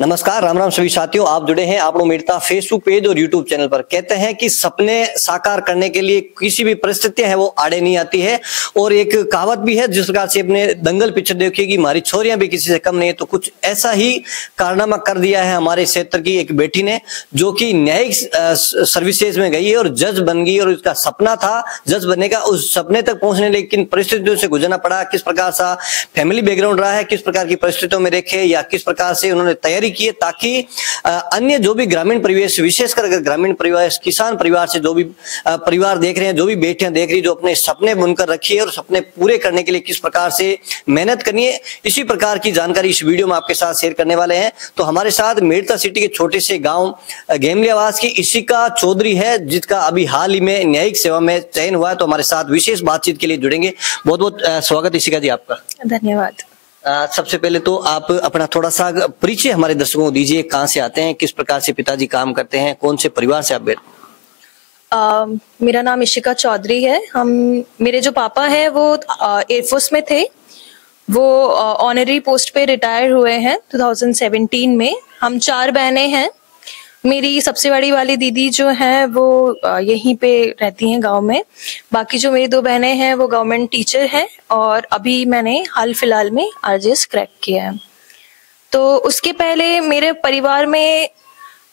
नमस्कार, राम राम सभी साथियों। आप जुड़े हैं आप लोग मेरता फेसबुक पेज और यूट्यूब चैनल पर। कहते हैं कि सपने साकार करने के लिए किसी भी परिस्थितियां है वो आड़े नहीं आती है। और एक कहावत भी है जिस प्रकार से अपने दंगल पिक्चर देखिए कि हमारी छोरियां भी किसी से कम नहीं है, तो कुछ ऐसा ही कारनामा कर दिया है हमारे क्षेत्र की एक बेटी ने, जो कि न्यायिक सर्विसेज में गई है और जज बन गई। और उसका सपना था जज बनने का, उस सपने तक पहुंचने लेकिन परिस्थितियों से गुजरना पड़ा। किस प्रकार सा फैमिली बैकग्राउंड रहा है, किस प्रकार की परिस्थितियों में देखे या किस प्रकार से उन्होंने तैयारी की है, ताकि अन्य जो भी ग्रामीण परिवेश, विशेषकर अगर ग्रामीण परिवार, किसान परिवार से जो भी परिवार देख रहे हैं, जो भी बेटियां देख रही, जो अपने सपने बुनकर रखी है और सपने पूरे करने के लिए किस प्रकार से मेहनत करनी है, इसी प्रकार की जानकारी इस वीडियो में आपके साथ शेयर करने वाले हैं। तो हमारे साथ मेरता सिटी के छोटे से गांव गेमलियावास की इशिका चौधरी है, जिसका अभी हाल ही में न्यायिक सेवा में चयन हुआ है। तो हमारे साथ विशेष बातचीत के लिए जुड़ेंगे। बहुत बहुत स्वागत इशिका जी आपका। धन्यवाद। सबसे पहले तो आप अपना थोड़ा सा परिचय हमारे दर्शकों को दीजिए। कहाँ से आते हैं, किस प्रकार से पिताजी काम करते हैं, कौन से परिवार से आप मेरा नाम इशिका चौधरी है। मेरे जो पापा हैं वो एयरफोर्स में थे। वो ऑनरी पोस्ट पे रिटायर हुए हैं 2017 में। हम 4 बहनें हैं। मेरी सबसे बड़ी वाली दीदी जो है वो यहीं पे रहती हैं गांव में। बाकी जो मेरी 2 बहनें हैं वो गवर्नमेंट टीचर हैं और अभी मैंने हाल फिलहाल में आरजेएस क्रैक किया है। तो उसके पहले मेरे परिवार में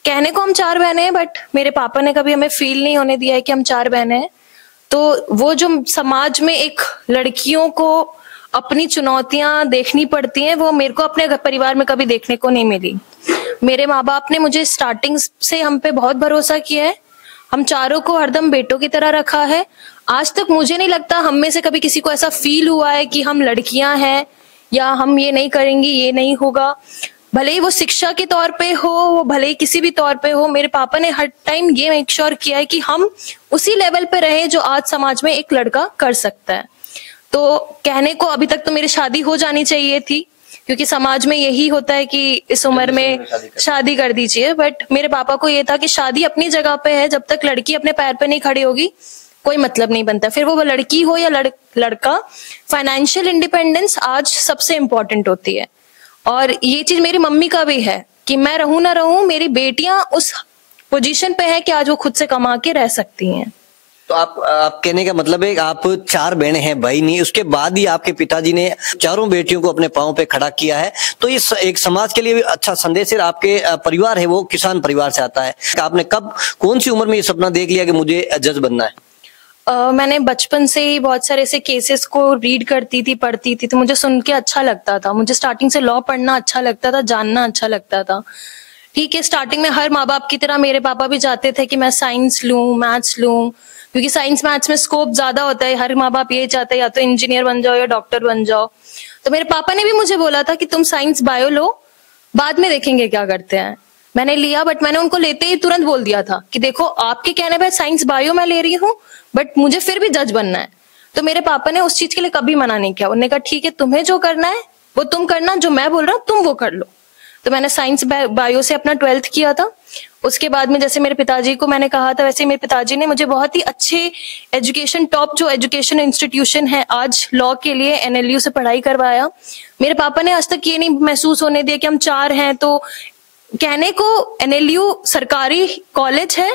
कहने को हम 4 बहनें हैं, बट मेरे पापा ने कभी हमें फील नहीं होने दिया है कि हम 4 बहनें हैं। तो वो जो समाज में एक लड़कियों को अपनी चुनौतियां देखनी पड़ती हैं, वो मेरे को अपने परिवार में कभी देखने को नहीं मिली। मेरे माँ बाप ने मुझे स्टार्टिंग से हम पे बहुत भरोसा किया है। हम चारों को हरदम बेटों की तरह रखा है। आज तक मुझे नहीं लगता हम में से कभी किसी को ऐसा फील हुआ है कि हम लड़कियां हैं या हम ये नहीं करेंगी, ये नहीं होगा। भले ही वो शिक्षा के तौर पे हो, वो भले ही किसी भी तौर पे हो, मेरे पापा ने हर टाइम ये मेक श्योर किया है कि हम उसी लेवल पे रहे जो आज समाज में एक लड़का कर सकता है। तो कहने को अभी तक तो मेरी शादी हो जानी चाहिए थी, क्योंकि समाज में यही होता है कि इस उम्र में शादी कर दीजिए। बट मेरे पापा को ये था कि शादी अपनी जगह पे है, जब तक लड़की अपने पैर पे नहीं खड़ी होगी कोई मतलब नहीं बनता। फिर वो लड़की हो या लड़का, फाइनेंशियल इंडिपेंडेंस आज सबसे इम्पोर्टेंट होती है। और ये चीज मेरी मम्मी का भी है कि मैं रहूं ना रहूं, मेरी बेटियां उस पोजीशन पे है कि आज वो खुद से कमा के रह सकती हैं। तो आप कहने का मतलब है आप 4 बहनें हैं, भाई नहीं, उसके बाद ही आपके पिताजी ने चारों बेटियों को अपने पांव पे खड़ा किया है। तो ये एक समाज के लिए भी अच्छा संदेश है। आपके परिवार है वो किसान परिवार से आता है। आपने कब, कौन सी उम्र में ये सपना देख लिया कि मुझे जज बनना है? मैंने बचपन से ही बहुत सारे ऐसे केसेस को रीड करती थी, पढ़ती थी, तो मुझे सुन के अच्छा लगता था। मुझे स्टार्टिंग से लॉ पढ़ना अच्छा लगता था, जानना अच्छा लगता था। ठीक है, स्टार्टिंग में हर माँ बाप की तरह मेरे पापा भी चाहते थे कि मैं साइंस लूं, मैथ्स लूं, क्योंकि साइंस मैथ्स में स्कोप ज्यादा होता है। हर माँ बाप ये चाहते हैं या तो इंजीनियर बन जाओ या डॉक्टर बन जाओ। तो मेरे पापा ने भी मुझे बोला था कि तुम साइंस बायो लो, बाद में देखेंगे क्या करते हैं। मैंने लिया, बट मैंने उनको लेते ही तुरंत बोल दिया था कि देखो आपके कहने पे साइंस बायो मैं ले रही हूँ, बट मुझे फिर भी जज बनना है। तो मेरे पापा ने उस चीज के लिए कभी मना नहीं किया। उन्होंने कहा ठीक है, तुम्हें जो करना है वो तुम करना, जो मैं बोल रहा हूँ तुम वो कर लो। तो मैंने साइंस बायो से अपना 12th किया था। उसके बाद में जैसे मेरे पिताजी को मैंने कहा था, वैसे मेरे पिताजी ने मुझे बहुत ही अच्छे एजुकेशन, टॉप जो एजुकेशन इंस्टीट्यूशन है आज लॉ के लिए, NLU से पढ़ाई करवाया। मेरे पापा ने आज तक ये नहीं महसूस होने दिया कि हम 4 हैं। तो कहने को NLU सरकारी कॉलेज है,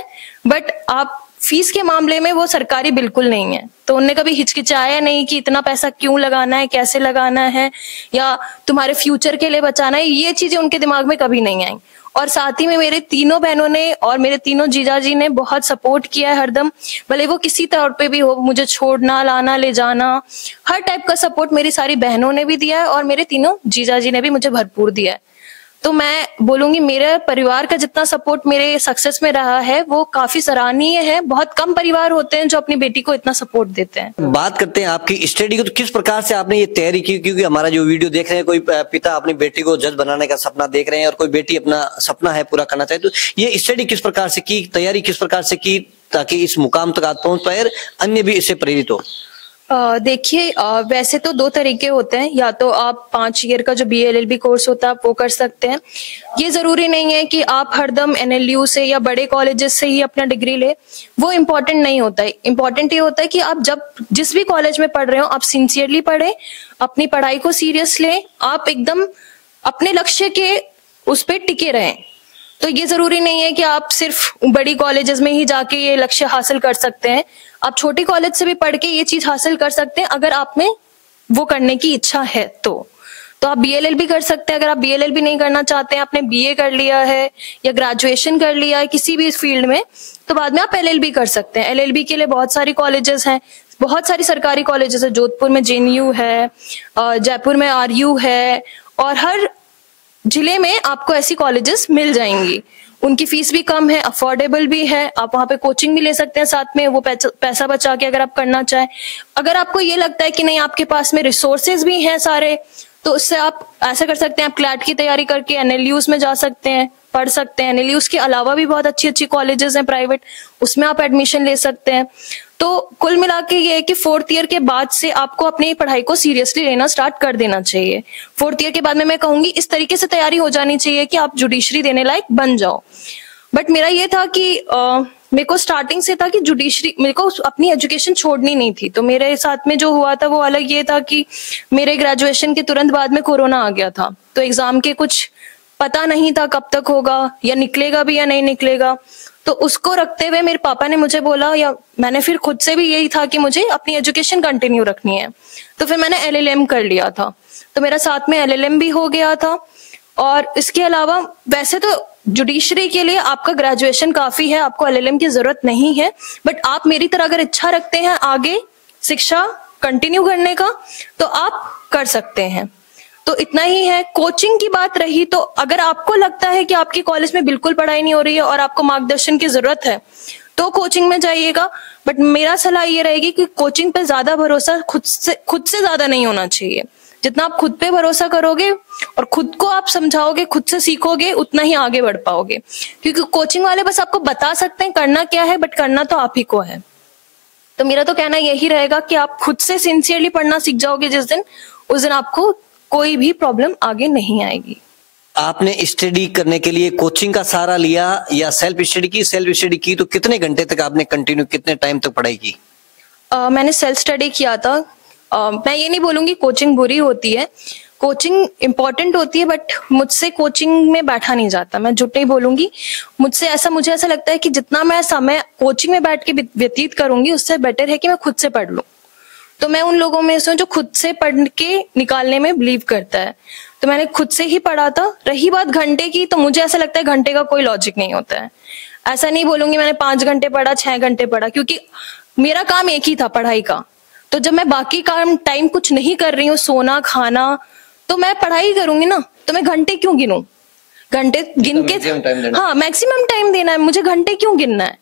बट आप फीस के मामले में वो सरकारी बिल्कुल नहीं है। तो उन्होंने कभी हिचकिचाया नहीं कि इतना पैसा क्यों लगाना है, कैसे लगाना है, या तुम्हारे फ्यूचर के लिए बचाना है। ये चीजें उनके दिमाग में कभी नहीं आई। और साथ ही में मेरे तीनों बहनों ने और मेरे तीनों जीजाजी ने बहुत सपोर्ट किया है हरदम। भले वो किसी तौर पे भी हो, मुझे छोड़ना, लाना, ले जाना, हर टाइप का सपोर्ट मेरी सारी बहनों ने भी दिया है और मेरे तीनों जीजाजी ने भी मुझे भरपूर दिया है। तो मैं बोलूंगी मेरे परिवार का जितना सपोर्ट मेरे सक्सेस में रहा है वो काफी सराहनीय है। बहुत कम परिवार होते हैं जो अपनी बेटी को इतना सपोर्ट देते हैं। बात करते हैं आपकी स्टडी को, तो किस प्रकार से आपने ये तैयारी की? क्योंकि हमारा जो वीडियो देख रहे हैं, कोई पिता अपनी बेटी को जज बनाने का सपना देख रहे हैं और कोई बेटी अपना सपना है पूरा करना चाहे, तो ये स्टडी किस प्रकार से की, तैयारी किस प्रकार से की ताकि इस मुकाम तक आप पहुंच पाए और अन्य भी इससे प्रेरित हो? देखिए, वैसे तो 2 तरीके होते हैं। या तो आप 5 ईयर का जो BA-LLB कोर्स होता है आप वो कर सकते हैं। ये जरूरी नहीं है कि आप हरदम NLU से या बड़े कॉलेजेस से ही अपना डिग्री ले, वो इम्पोर्टेंट नहीं होता है। इम्पोर्टेंट ये होता है कि आप जब जिस भी कॉलेज में पढ़ रहे हो आप सिंसियरली पढ़े, अपनी पढ़ाई को सीरियस लें, आप एकदम अपने लक्ष्य के उस पर टिके रहें। तो ये जरूरी नहीं है कि आप सिर्फ बड़ी कॉलेजेस में ही जाके ये लक्ष्य हासिल कर सकते हैं, आप छोटी कॉलेज से भी पढ़ के ये चीज हासिल कर सकते हैं अगर आप में वो करने की इच्छा है। तो आप बीएलएल भी कर सकते हैं। अगर आप बीएलएल भी नहीं करना चाहते हैं, आपने बीए कर लिया है या ग्रेजुएशन कर लिया है किसी भी फील्ड में, तो बाद में आप एलएलबी कर सकते हैं। एलएलबी के लिए बहुत सारी कॉलेजेस हैं, बहुत सारी सरकारी कॉलेजेस है। जोधपुर में जेएनयू है, जयपुर में आरयू है, और हर जिले में आपको ऐसी कॉलेजेस मिल जाएंगी। उनकी फीस भी कम है, अफोर्डेबल भी है, आप वहां पे कोचिंग भी ले सकते हैं साथ में, वो पैसा बचा के अगर आप करना चाहें। अगर आपको ये लगता है कि नहीं आपके पास में रिसोर्सेज भी हैं सारे, तो उससे आप ऐसा कर सकते हैं, आप क्लैट की तैयारी करके एनएलयूज में जा सकते हैं, पढ़ सकते हैं। एनएलयूज के अलावा भी बहुत अच्छी अच्छी कॉलेजेस हैं प्राइवेट, उसमें आप एडमिशन ले सकते हैं। तो कुल मिला के ये है कि 4th ईयर के बाद से आपको अपनी पढ़ाई को सीरियसली लेना स्टार्ट कर देना चाहिए। 4th ईयर के बाद में मैं कहूंगी इस तरीके से तैयारी हो जानी चाहिए कि आप जुडिशरी देने लायक बन जाओ। बट मेरा ये था कि मेरे को स्टार्टिंग से था कि जुडिशरी, मेरे को अपनी एजुकेशन छोड़नी नहीं थी। तो मेरे साथ में जो हुआ था वो अलग ये था कि मेरे ग्रेजुएशन के तुरंत बाद में कोरोना आ गया था, तो एग्जाम के कुछ पता नहीं था कब तक होगा या निकलेगा भी या नहीं निकलेगा। तो उसको रखते हुए मेरे पापा ने मुझे बोला, या मैंने फिर खुद से भी यही था कि मुझे अपनी एजुकेशन कंटिन्यू रखनी है, तो फिर मैंने एलएलएम कर लिया था। तो मेरा साथ में एलएलएम भी हो गया था। और इसके अलावा वैसे तो जुडिशरी के लिए आपका ग्रेजुएशन काफी है, आपको एलएलएम की जरूरत नहीं है, बट आप मेरी तरह अगर इच्छा रखते हैं आगे शिक्षा कंटिन्यू करने का तो आप कर सकते हैं। तो इतना ही है। कोचिंग की बात रही, तो अगर आपको लगता है कि आपकी कॉलेज में बिल्कुल पढ़ाई नहीं हो रही है और आपको मार्गदर्शन की जरूरत है तो कोचिंग में जाइएगा। बट मेरा सलाह ये रहेगी कि कोचिंग पे ज्यादा भरोसा खुद से ज्यादा नहीं होना चाहिए। जितना आप खुद पे भरोसा करोगे और खुद को आप समझाओगे, खुद से सीखोगे, उतना ही आगे बढ़ पाओगे। क्योंकि कोचिंग वाले बस आपको बता सकते हैं करना क्या है, बट करना तो आप ही को है। तो मेरा तो कहना यही रहेगा कि आप खुद से सिंसियरली पढ़ना सीख जाओगे जिस दिन, उस दिन आपको कोई भी प्रॉब्लम आगे नहीं आएगी। आपने स्टडी करने के लिए कोचिंग का सहारा लिया या सेल्फ स्टडी की? सेल्फ स्टडी की तो कितने घंटे तक आपने कंटिन्यू, कितने टाइम तक पढ़ाई की? मैंने सेल्फ स्टडी किया था। मैं ये नहीं बोलूंगी कोचिंग बुरी होती है, कोचिंग इंपॉर्टेंट होती है, बट मुझसे कोचिंग में बैठा नहीं जाता। मैं झूठ नहीं बोलूंगी, मुझे ऐसा लगता है कि जितना मैं समय कोचिंग में बैठ के व्यतीत करूंगी उससे बेटर है कि मैं खुद से पढ़ लूं। तो मैं उन लोगों में से हूं जो खुद से पढ़ के निकालने में बिलीव करता है। तो मैंने खुद से ही पढ़ा था। रही बात घंटे की, तो मुझे ऐसा लगता है घंटे का कोई लॉजिक नहीं होता है। ऐसा नहीं बोलूंगी मैंने 5 घंटे पढ़ा, 6 घंटे पढ़ा, क्योंकि मेरा काम एक ही था पढ़ाई का। तो जब मैं बाकी काम टाइम कुछ नहीं कर रही हूँ, सोना खाना, तो मैं पढ़ाई करूंगी ना, तो मैं घंटे क्यों गिनूं? घंटे गिन के, हाँ मैक्सिमम टाइम देना है मुझे, घंटे क्यों गिनना है?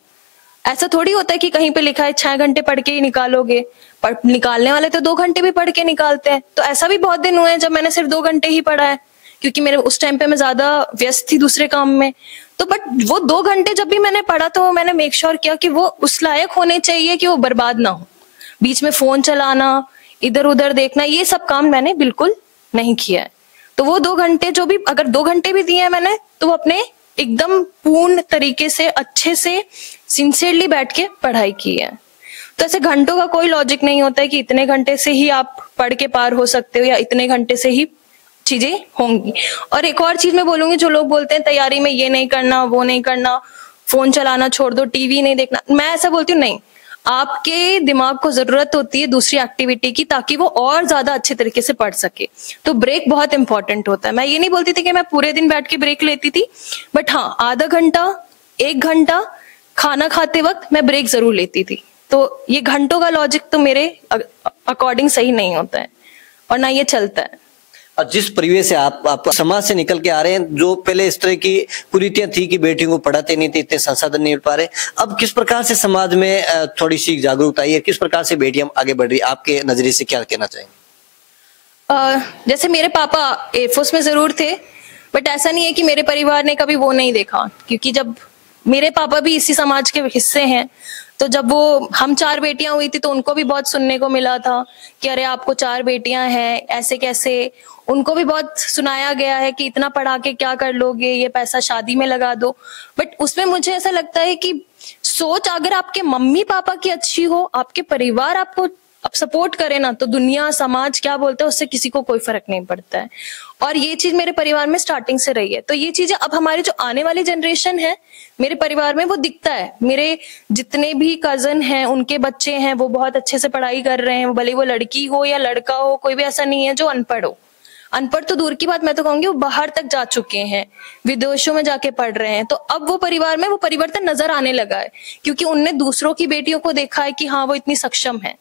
ऐसा थोड़ी होता है कि कहीं पे लिखा है 6 घंटे पढ़ के ही निकालोगे, पर निकालने वाले तो 2 घंटे भी पढ़ के निकालते हैं। तो ऐसा भी बहुत दिन हुए हैं जब मैंने सिर्फ 2 घंटे ही पढ़ा है, क्योंकि मेरे उस टाइम पे मैं ज्यादा व्यस्त थी दूसरे काम में। तो बट वो 2 घंटे जब भी मैंने पढ़ा तो मैंने मेक श्योर किया कि वो उस लायक होने चाहिए कि वो बर्बाद ना हो। बीच में फोन चलाना, इधर उधर देखना, ये सब काम मैंने बिल्कुल नहीं किया है। तो वो 2 घंटे जो भी, अगर 2 घंटे भी दिए हैं मैंने, तो वो अपने एकदम पूर्ण तरीके से अच्छे से सिंसियरली बैठ के पढ़ाई की है। तो ऐसे घंटों का कोई लॉजिक नहीं होता है कि इतने घंटे से ही आप पढ़ के पार हो सकते हो या इतने घंटे से ही चीजें होंगी। और एक और चीज मैं बोलूंगी, जो लोग बोलते हैं तैयारी में ये नहीं करना, वो नहीं करना, फोन चलाना छोड़ दो, टीवी नहीं देखना, मैं ऐसा बोलती हूँ नहीं, आपके दिमाग को जरूरत होती है दूसरी एक्टिविटी की, ताकि वो और ज्यादा अच्छे तरीके से पढ़ सके। तो ब्रेक बहुत इंपॉर्टेंट होता है। मैं ये नहीं बोलती थी कि मैं पूरे दिन बैठ के ब्रेक लेती थी, बट हाँ आधा घंटा 1 घंटा खाना खाते वक्त मैं ब्रेक जरूर लेती थी। तो ये घंटों का लॉजिक तो मेरे अकॉर्डिंग सही नहीं होता है और ना ये चलता है। और जिस परिवेश से आप समाज से निकल के आ रहे हैं, जो पहले इस तरह की कुरीतियां थी कि बेटियों को पढ़ाते नहीं थे, इतने संसाधन नहीं मिल पा रहे, अब किस प्रकार से समाज में थोड़ी सी जागरूकता आई है, किस प्रकार से बेटियां आगे बढ़ रही, आपके नजरिए से क्या कहना चाहेंगे? जैसे मेरे पापा एयरफोर्स में जरूर थे, बट ऐसा नहीं है कि मेरे परिवार ने कभी वो नहीं देखा, क्योंकि जब मेरे पापा भी इसी समाज के हिस्से हैं, तो जब वो हम 4 बेटियां हुई थी तो उनको भी बहुत सुनने को मिला था कि अरे आपको 4 बेटियां हैं, ऐसे कैसे। उनको भी बहुत सुनाया गया है कि इतना पढ़ा के क्या कर लोगे, ये पैसा शादी में लगा दो। बट उसमें मुझे ऐसा लगता है कि सोच अगर आपके मम्मी पापा की अच्छी हो, आपके परिवार आपको अब सपोर्ट करे ना तो दुनिया समाज क्या बोलता है उससे किसी को कोई फर्क नहीं पड़ता है। और ये चीज मेरे परिवार में स्टार्टिंग से रही है। तो ये चीजें अब हमारी जो आने वाली जनरेशन है मेरे परिवार में वो दिखता है। मेरे जितने भी कजन हैं उनके बच्चे हैं वो बहुत अच्छे से पढ़ाई कर रहे हैं, भले वो लड़की हो या लड़का हो, कोई भी ऐसा नहीं है जो अनपढ़ हो। अनपढ़ तो दूर की बात, मैं तो कहूंगी वो बाहर तक जा चुके हैं, विदेशों में जाके पढ़ रहे हैं। तो अब वो परिवार में वो परिवर्तन नजर आने लगा है क्योंकि उनने दूसरों की बेटियों को देखा है कि हाँ वो इतनी सक्षम है।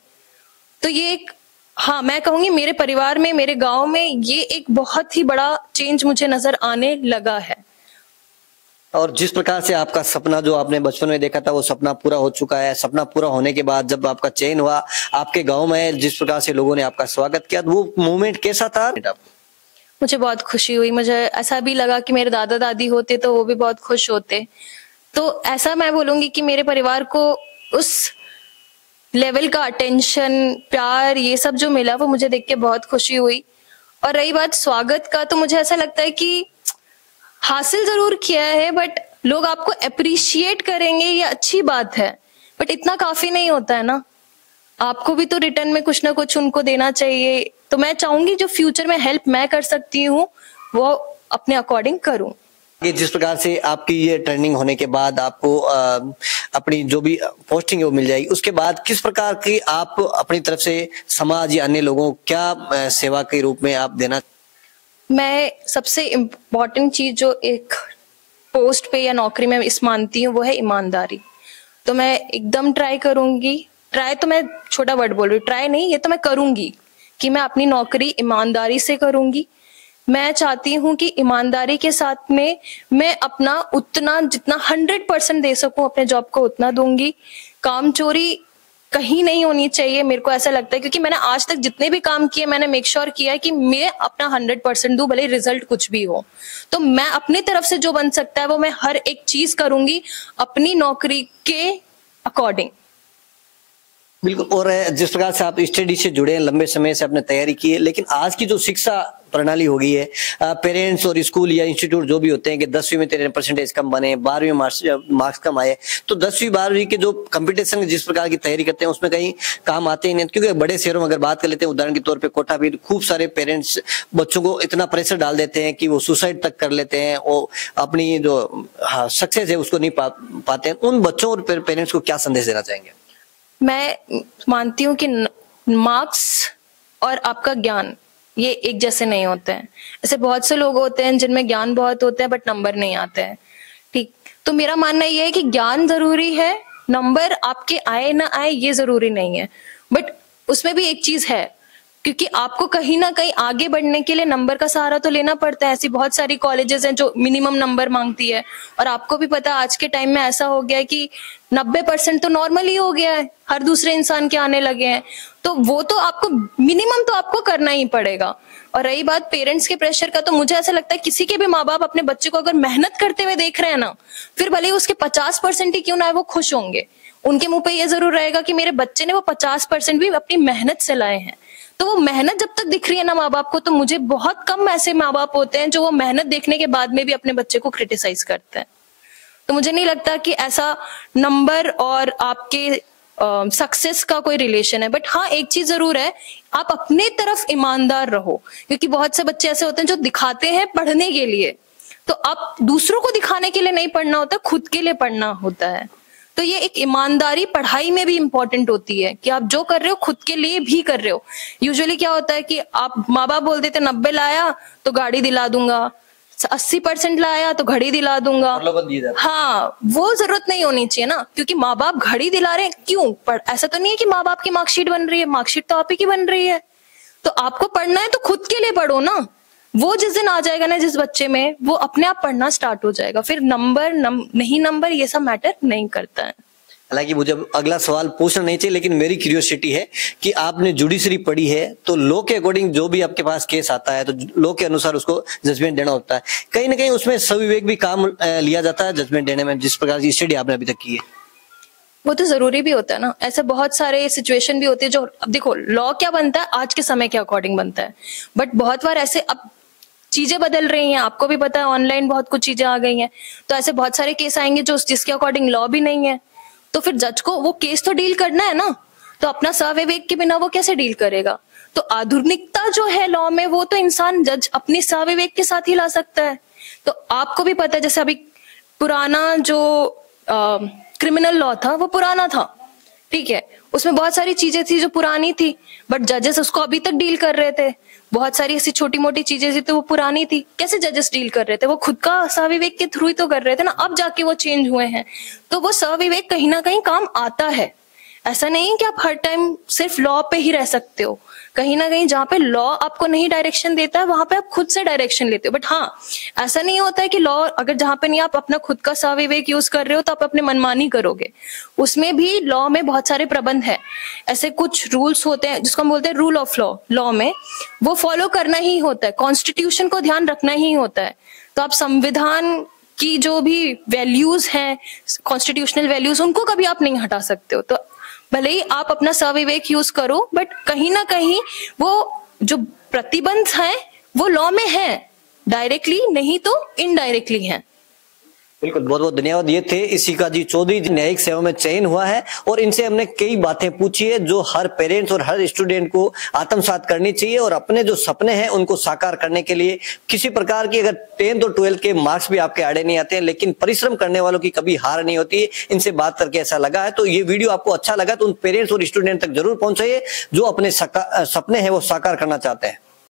तो ये एक, हाँ मैं कहूंगी मेरे परिवार में, मेरे गांव में ये एक बहुत ही बड़ा चेंज मुझे नजर आने लगा है। और जिस प्रकार से आपका सपना जो आपने बचपन में देखा था वो सपना पूरा हो चुका है। सपना पूरा होने के बाद जब आपका चयन हुआ आपके गांव में, जिस प्रकार से लोगों ने आपका स्वागत किया, वो मोमेंट कैसा था? मुझे बहुत खुशी हुई। मुझे ऐसा भी लगा कि मेरे दादा दादी होते तो वो भी बहुत खुश होते। तो ऐसा मैं बोलूंगी कि मेरे परिवार को उस लेवल का अटेंशन, प्यार, ये सब जो मिला वो मुझे देख के बहुत खुशी हुई। और रही बात स्वागत का, तो मुझे ऐसा लगता है कि हासिल जरूर किया है बट लोग आपको अप्रिशिएट करेंगे ये अच्छी बात है, बट इतना काफी नहीं होता है ना। आपको भी तो रिटर्न में कुछ ना कुछ उनको देना चाहिए। तो मैं चाहूंगी जो फ्यूचर में हेल्प मैं कर सकती हूँ वो अपने अकॉर्डिंग करूँ। ये जिस प्रकार से आपकी ये ट्रेनिंग होने के बाद आपको अपनी जो भी पोस्टिंग है वो मिल जाएगी, उसके बाद किस प्रकार की आप अपनी तरफ से समाज या अन्य लोगों को क्या सेवा के रूप में आप देना? मैं सबसे इम्पोर्टेंट चीज जो एक पोस्ट पे या नौकरी में इस मानती हूँ वो है ईमानदारी। तो मैं एकदम ट्राई करूंगी, ट्राई तो मैं छोटा वर्ड बोल रही हूँ, ट्राई नहीं, ये तो मैं करूंगी कि मैं अपनी नौकरी ईमानदारी से करूंगी। मैं चाहती हूँ कि ईमानदारी के साथ में मैं अपना उतना जितना 100% दे सकूं अपने जॉब को उतना दूंगी। काम चोरी कहीं नहीं होनी चाहिए, मेरे को ऐसा लगता है, क्योंकि मैंने आज तक जितने भी काम किए मैंने मेक श्योर किया है कि मैं अपना 100% दूं, भले रिजल्ट कुछ भी हो। तो मैं अपनी तरफ से जो बन सकता है वो मैं हर एक चीज करूंगी अपनी नौकरी के अकॉर्डिंग। बिल्कुल। और जिस प्रकार से आप स्टडी से जुड़े हैं, लंबे समय से आपने तैयारी की है, लेकिन आज की जो शिक्षा प्रणाली हो गई है, पेरेंट्स और स्कूल या इंस्टीट्यूट जो भी होते हैं कि 10वीं में तेरे परसेंटेज कम बने, 12वीं में मार्क्स कम आए, तो 10वीं 12वीं के जो कंपटीशन जिस प्रकार की तैयारी करते हैं उसमें कहीं काम आते ही नहीं। क्योंकि बड़े शहरों में अगर बात कर लेते हैं, उदाहरण के तौर पर कोटा भी, खूब सारे पेरेंट्स बच्चों को इतना प्रेशर डाल देते हैं कि वो सुसाइड तक कर लेते हैं, वो अपनी जो सक्सेस है उसको नहीं पाते हैं। उन बच्चों और पेरेंट्स को क्या संदेश देना चाहेंगे? मैं मानती हूँ कि मार्क्स और आपका ज्ञान ये एक जैसे नहीं होते हैं। ऐसे बहुत से लोग होते हैं जिनमें ज्ञान बहुत होते हैं बट नंबर नहीं आते हैं। ठीक, तो मेरा मानना ये है कि ज्ञान जरूरी है, नंबर आपके आए ना आए ये जरूरी नहीं है। बट उसमें भी एक चीज है, क्योंकि आपको कहीं ना कहीं आगे बढ़ने के लिए नंबर का सहारा तो लेना पड़ता है। ऐसी बहुत सारी कॉलेजेस हैं जो मिनिमम नंबर मांगती है, और आपको भी पता है आज के टाइम में ऐसा हो गया है कि 90% तो नॉर्मल ही हो गया है, हर दूसरे इंसान के आने लगे हैं। तो वो तो आपको मिनिमम तो आपको करना ही पड़ेगा। और रही बात पेरेंट्स के प्रेशर का, तो मुझे ऐसा लगता है किसी के भी माँ बाप अपने बच्चे को अगर मेहनत करते हुए देख रहे हैं ना, फिर भले ही उसके 50% ही क्यों ना है वो खुश होंगे। उनके मुंह पे ये जरूर रहेगा कि मेरे बच्चे ने वो 50% भी अपनी मेहनत से लाए हैं। तो वो मेहनत जब तक दिख रही है ना माँ बाप को, तो मुझे बहुत कम ऐसे माँ बाप होते हैं जो वो मेहनत देखने के बाद में भी अपने बच्चे को क्रिटिसाइज करते हैं। तो मुझे नहीं लगता कि ऐसा नंबर और आपके सक्सेस का कोई रिलेशन है। बट हाँ एक चीज जरूर है, आप अपने तरफ ईमानदार रहो, क्योंकि बहुत से बच्चे ऐसे होते हैं जो दिखाते हैं पढ़ने के लिए। तो आप दूसरों को दिखाने के लिए नहीं पढ़ना होता, खुद के लिए पढ़ना होता है। तो ये एक ईमानदारी पढ़ाई में भी इंपॉर्टेंट होती है कि आप जो कर रहे हो खुद के लिए भी कर रहे हो। यूजुअली क्या होता है कि आप माँ बाप बोल देते 90 लाया तो गाड़ी दिला दूंगा, 80% लाया तो घड़ी दिला दूंगा। हाँ, वो जरूरत नहीं होनी चाहिए ना, क्योंकि माँ बाप घड़ी दिला रहे हैं क्यों? ऐसा तो नहीं है कि माँ बाप की मार्कशीट बन रही है, मार्कशीट तो आप ही की बन रही है। तो आपको पढ़ना है तो खुद के लिए पढ़ो ना। वो जिस दिन आ जाएगा ना जिस बच्चे में, वो अपने आप पढ़ना स्टार्ट हो जाएगा। फिर नंबर नहीं नंबर ये सब मैटर नहीं करता है। हालांकि मुझे अगला सवाल पूछना नहीं चाहिए, लेकिन मेरी क्यूरियोसिटी है कि आपने जुडिशरी पढ़ी है, तो लॉ के अकॉर्डिंग जो भी आपके पास केस आता है तो लॉ के अनुसार उसको जजमेंट देना होता है। कहीं ना कहीं उसमें सविवेक भी काम लिया जाता है जजमेंट देने में, जिस प्रकार की स्टडी आपने अभी तक की है। वो तो जरूरी भी होता है ना। ऐसे बहुत सारे सिचुएशन भी होते हैं जो, अब देखो लॉ क्या बनता है आज के समय के अकॉर्डिंग बनता है, बट बहुत बार ऐसे अब चीजें बदल रही हैं, आपको भी पता है ऑनलाइन बहुत कुछ चीजें आ गई हैं। तो ऐसे बहुत सारे केस आएंगे जो जिसके अकॉर्डिंग लॉ भी नहीं है, तो फिर जज को वो केस तो डील करना है ना। तो अपना स्वविवेक के बिना वो कैसे डील करेगा? तो आधुनिकता जो है लॉ में, वो तो इंसान जज अपने स्वविवेक के साथ ही ला सकता है। तो आपको भी पता है, जैसे अभी पुराना जो क्रिमिनल लॉ था वो पुराना था, ठीक है, उसमें बहुत सारी चीजें थी जो पुरानी थी, बट जजेस उसको अभी तक डील कर रहे थे। बहुत सारी ऐसी छोटी मोटी चीजें थी तो वो पुरानी थी, कैसे जजेस डील कर रहे थे? वो खुद का स्वविवेक के थ्रू ही तो कर रहे थे ना, अब जाके वो चेंज हुए हैं। तो वो स्वविवेक कहीं ना कहीं काम आता है। ऐसा नहीं है कि आप हर टाइम सिर्फ लॉ पे ही रह सकते हो। कहीं ना कहीं जहाँ पे लॉ आपको नहीं डायरेक्शन देता है, वहां पे आप खुद से डायरेक्शन लेते हो। बट हाँ, ऐसा नहीं होता है कि लॉ अगर जहाँ पे नहीं आप अपना खुद का स्वविवेक यूज कर रहे हो तो आप अपने मनमानी करोगे। उसमें भी लॉ में बहुत सारे प्रबंध है, ऐसे कुछ रूल्स होते हैं जिसको हम बोलते हैं रूल ऑफ लॉ। लॉ में वो फॉलो करना ही होता है, कॉन्स्टिट्यूशन को ध्यान रखना ही होता है। तो आप संविधान की जो भी वैल्यूज हैं, कॉन्स्टिट्यूशनल वैल्यूज, उनको कभी आप नहीं हटा सकते हो। तो भले ही आप अपना स्वविवेक यूज करो, बट कहीं ना कहीं वो जो प्रतिबंध हैं वो लॉ में है, डायरेक्टली नहीं तो इनडायरेक्टली है। बिल्कुल, बहुत बहुत धन्यवाद। ये थे इशिका जी चौधरी, न्यायिक सेवा में चयन हुआ है, और इनसे हमने कई बातें पूछी है जो हर पेरेंट्स और हर स्टूडेंट को आत्मसात करनी चाहिए, और अपने जो सपने हैं उनको साकार करने के लिए किसी प्रकार की, अगर 10th और 12th के मार्क्स भी आपके आड़े नहीं आते हैं, लेकिन परिश्रम करने वालों की कभी हार नहीं होती है। इनसे बात करके ऐसा लगा है। तो ये वीडियो आपको अच्छा लगा तो उन पेरेंट्स और स्टूडेंट तक जरूर पहुंचाइए जो अपने सपने हैं वो साकार करना चाहते हैं।